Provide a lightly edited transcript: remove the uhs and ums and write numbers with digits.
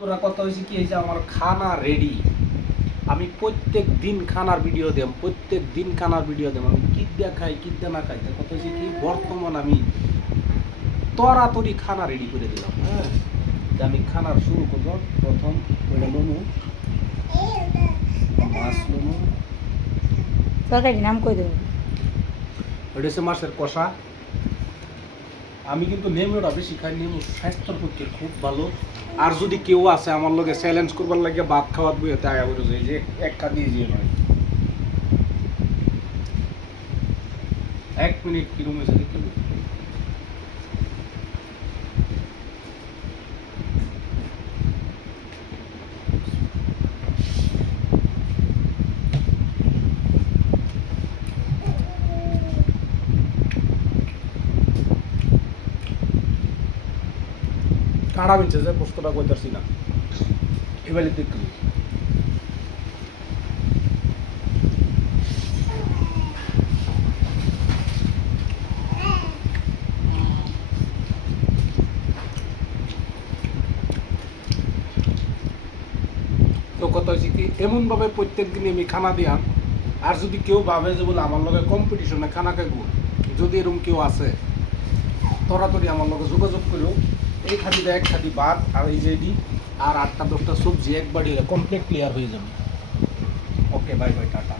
বন্ধুরা কথা হয়েছে কি হয়েছে আমার খানা রেডি। আমি প্রত্যেক দিন খানার ভিডিও দেব, প্রত্যেক দিন খানার ভিডিও দেব। আমি কিদ্দা খাই কিদ্দা না খাই, কথা হয়েছে কি বর্তমান আমি তরাতরি খানা রেডি করে দিলাম। হ্যাঁ, যে আমি খানার শুরু করবো। প্রথম ওইটা লনু মাছ লনু, তরকারি নাম কই দেব। ওইটা হচ্ছে মাছের কষা। আমি কিন্তু নেমুটা বেশি খাই, নেমু স্বাস্থ্যের পক্ষে খুব ভালো। আর যদি কেউ আছে আমার লগে চ্যালেঞ্জ করবার লাগে ভাত খাওয়ার বইতে আয়া বলে যে এক কাঁদি দিয়ে নয় 1 মিনিট কিরম হয়েছে দেখতে। কাঁড়া বেঁচে যায় পোস্তটা কইতারছি না এবারে দেখতে। তো কথা হয়েছে কি এমনভাবে প্রত্যেক দিনই আমি খানা দিয়াম। আর যদি কেউ ভাবে যে বলে আমার লগে কম্পিটিশনে খানা খাইব, যদি এরকম কেউ আছে তরাতরি আমার লগে যোগাযোগ করো। এই খাদিটা এক খাদি ভাত আর এই যে এডি আর 8টা 10টা সবজি একবারই কমপ্লিট ক্লিয়ার হয়ে যাবে। ওকে, বাই বাই, টাটা।